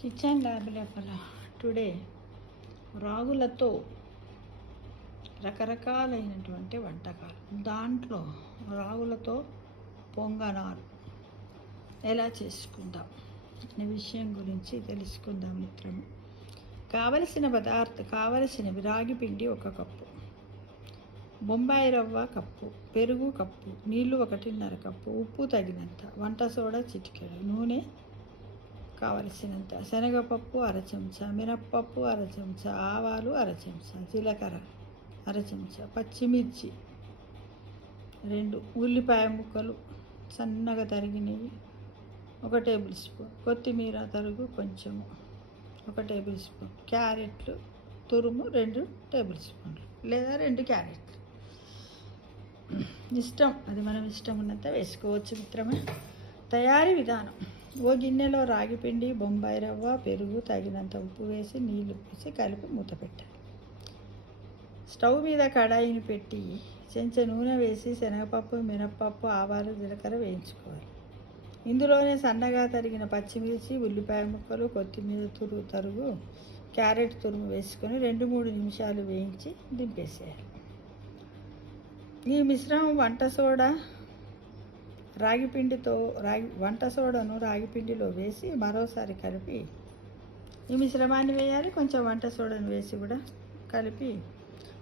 Kitchen lab లోపల today రాగులతో రకరకాలైనటువంటి వంటకాలు, దాంట్లో రాగులతో పొంగనాలు ఎలా చేసుకుందాం అనే విషయం గురించి తెలుసుకుందాం మిత్రము. కావలసినవి రాగి పిండి 1 కప్పు, బొంబాయి రవ్వ కప్పు, పెరుగు కప్పు, నీళ్ళు 1.5 కప్పు, ఉప్పు తగినంత, వంట సోడా చిటికెడు, నూనె కావలసినంత, శనగపప్పు 1/2 చెంచా, మినప్పప్పు 1/2 చెంచా, ఆవాలు 1/2 చెంచా, జీలకర్ర 1/2 చెంచా, పచ్చిమిర్చి 2, ఉల్లిపాయ ముక్కలు సన్నగా తరిగినవి 1 టేబుల్ స్పూన్, కొత్తిమీర తరుగు కొంచెము 1 టేబుల్ స్పూన్, క్యారెట్లు తురుము 2 టేబుల్ స్పూన్లు లేదా 2 క్యారెట్లు. ఇష్టం, అది మనం ఇష్టం ఉన్నంత వేసుకోవచ్చు మిత్రమా. తయారీ విధానం: ఓ గిన్నెలో రాగి పిండి, బొంబాయి రవ్వ, పెరుగు, తగినంత ఉప్పు వేసి నీళ్లు పోసి కలిపి మూత పెట్టాలి. స్టవ్ మీద కడాయిని పెట్టి చెంచా నూనె వేసి శనగపప్పు, మినప్పప్పు, ఆవాలు, జీలకర్ర వేయించుకోవాలి. ఇందులోనే సన్నగా తరిగిన పచ్చిమిర్చి, ఉల్లిపాయ ముక్కలు, కొత్తిమీర తరుగు, క్యారెట్ తురుము వేసుకొని 2-3 నిమిషాలు వేయించి దింపేసేయాలి. ఈ మిశ్రమం వంట సోడాను రాగి పిండిలో వేసి మరోసారి కలిపి, ఈ మిశ్రమాన్ని వేయాలి, కొంచెం వంట సోడాను వేసి కూడా కలిపి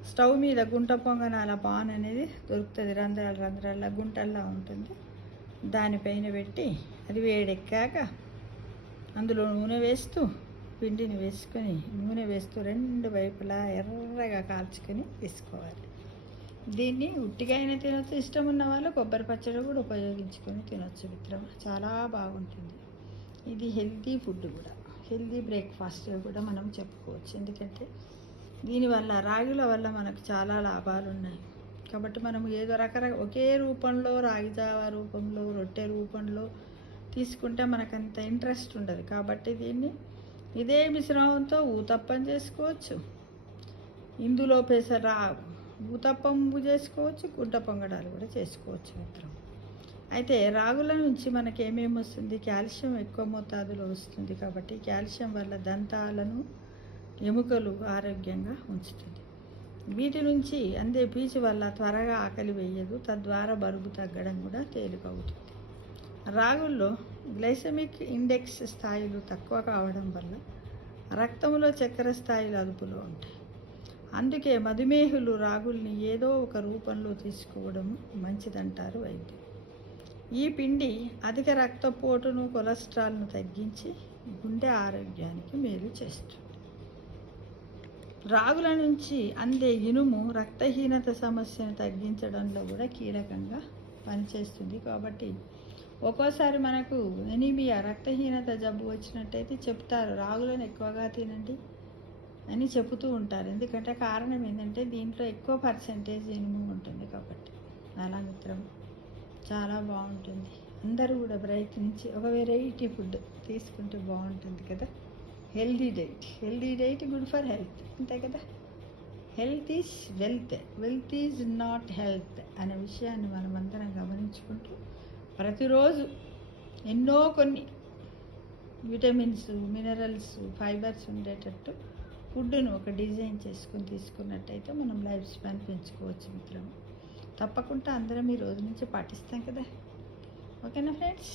స్టవ్ మీద గుంట పొంగనాల పాన్ అనేది దొరుకుతుంది, రంధ్రాల గుంటల్లా ఉంటుంది, దానిపైన పెట్టి అది వేడెక్కాక అందులో పిండిని వేసుకొని నూనె వేస్తూ 2 వైపులా ఎర్రగా కాల్చుకొని తీసుకోవాలి. దీన్ని ఉట్టిగా అయినా తినొచ్చు, ఇష్టం ఉన్న వాళ్ళు కొబ్బరి పచ్చడి కూడా ఉపయోగించుకొని తినొచ్చు మిత్రం. చాలా బాగుంటుంది. ఇది హెల్తీ ఫుడ్ కూడా, హెల్తీ బ్రేక్ఫాస్ట్ కూడా మనం చెప్పుకోవచ్చు. ఎందుకంటే దీనివల్ల రాగుల వల్ల మనకు చాలా లాభాలు ఉన్నాయి. కాబట్టి మనం ఏదో ఒకే రూపంలో, రాగి జావ రూపంలో, రొట్టె రూపంలో తీసుకుంటే మనకంత ఇంట్రెస్ట్ ఉండదు. కాబట్టి ఇదే మిశ్రమంతో ఊతప్పం చేసుకోవచ్చు, ఇందులో ఊతప్పం చేసుకోవచ్చు, గుంట పొంగడాలు కూడా చేసుకోవచ్చు మిత్రం. అయితే రాగుల నుంచి మనకి ఏమేమి వస్తుంది? కాల్షియం ఎక్కువ మోతాదులో వస్తుంది. కాబట్టి కాల్షియం వల్ల దంతాలను, ఎముకలు ఆరోగ్యంగా ఉంచుతుంది. వీటి నుంచి అందే పీచు వల్ల త్వరగా ఆకలి వేయదు, తద్వారా బరువు తగ్గడం కూడా తేలికవుతుంది. రాగుల్లో గ్లైసెమిక్ ఇండెక్స్ స్థాయిలు తక్కువ కావడం వల్ల రక్తంలో చక్కెర స్థాయిలు అదుపులో ఉంటాయి. అందుకే మధుమేహులు రాగుల్ని ఏదో ఒక రూపంలో తీసుకోవడం మంచిదంటారు వైద్యులు. ఈ పిండి అధిక రక్తపోటును, కొలెస్ట్రాల్ను తగ్గించి గుండె ఆరోగ్యానికి మేలు చేస్తుంది. రాగుల నుంచి అందే ఇనుము రక్తహీనత సమస్యను తగ్గించడంలో కూడా కీలకంగా పనిచేస్తుంది. కాబట్టి ఒక్కోసారి మనకు ఎనీమియా, రక్తహీనత జబ్బు వచ్చినట్టయితే చెప్తారు రాగులను ఎక్కువగా తినండి అని చెబుతూ ఉంటారు. ఎందుకంటే కారణం ఏంటంటే దీంట్లో ఎక్కువ పర్సెంటేజ్ ఇనుము ఉంటుంది. కాబట్టి అలా మిత్రం చాలా బాగుంటుంది. అందరూ కూడా ప్రయత్నించి ఒక వెరైటీ ఫుడ్ తీసుకుంటే బాగుంటుంది కదా. Healthy diet good for health, అంతే కదా. Health is wealth, wealth is not health అనే విషయాన్ని మనం అందరం గమనించుకుంటూ ప్రతిరోజు కొన్ని విటమిన్స్, మినరల్స్, ఫైబర్స్ ఉండేటట్టు ఫుడ్ను ఒక డిజైన్ చేసుకుని తీసుకున్నట్టయితే మనం లైఫ్ స్పాన్ పెంచుకోవచ్చు మిత్రం. తప్పకుండా అందరం ఈ రోజు నుంచి పాటిస్తాం కదా. ఓకేనా ఫ్రెండ్స్?